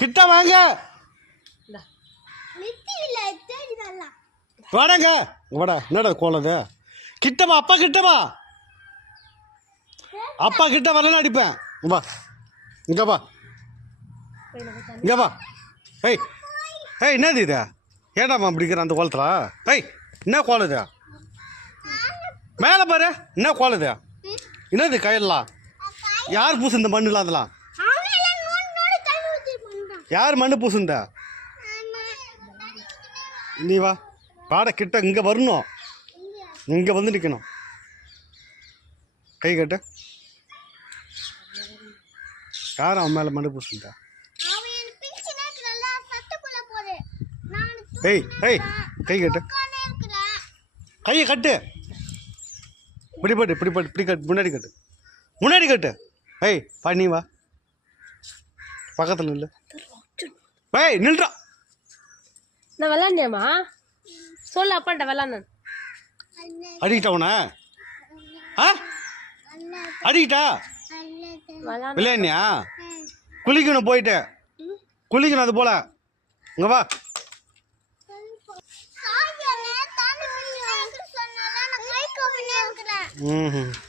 கிட்ட வாங்க. வாடங்க வாடா. என்னடா கோலது? கிட்டவா, அப்பா கிட்டவா. அப்பா கிட்ட வரலன்னு அடிப்பேன். வா இங்க வா, இங்க வா. ஏய் ஏய், என்னது இது? ஏடாமா அப்படிங்கிற அந்த கோலத்துல? ஏய், என்ன கோலது? மேலே பாரு, என்ன கோலது? என்னது கையெல்லாம்? யார் பூசு இந்த மண்ணுல? அதெல்லாம் யார் மண்ணு பூசுந்த? நீ வா, பாட கிட்ட இங்க வரணும். இங்க வந்து நிக்கணும். கை கட்டு. யார் அவன் மேல மண்ணு பூசுந்த? ஏய் ஏய், கை கட்டு. கையை கட்டு. இப்படி போட்டு இப்படி போட்டு இப்படி கட்டு. முன்னாடி கட்டு, முன்னாடி கட்டு. ஏய் பா, நீ வா பக்கத்தில் நில்லு. ஏய் நில்றா. நான் விளாண்டியாமா? சொல்லு அப்பாட்ட விளாண்டு. அடிக்கிட்ட உன? ஆ அடிக்கிட்டா? விளையாடியா? குளிக்கணும், போயிட்டு குளிக்கணும். அது போல இங்க வா.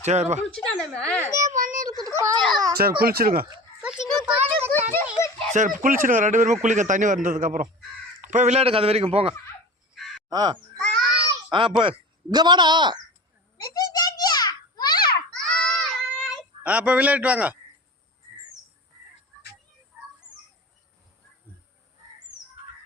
சரி வா. சரி குளிச்சிருங்க. சரி குளிச்சிருங்க, 2 பேருமே குளிக்க. தண்ணி வந்ததுக்கப்புறம் போய் விளையாடுங்க. அது வரைக்கும் போங்க. ஆ ஆ போய் இங்கே வாடா. ஆ போய் விளையாட்டு வாங்க.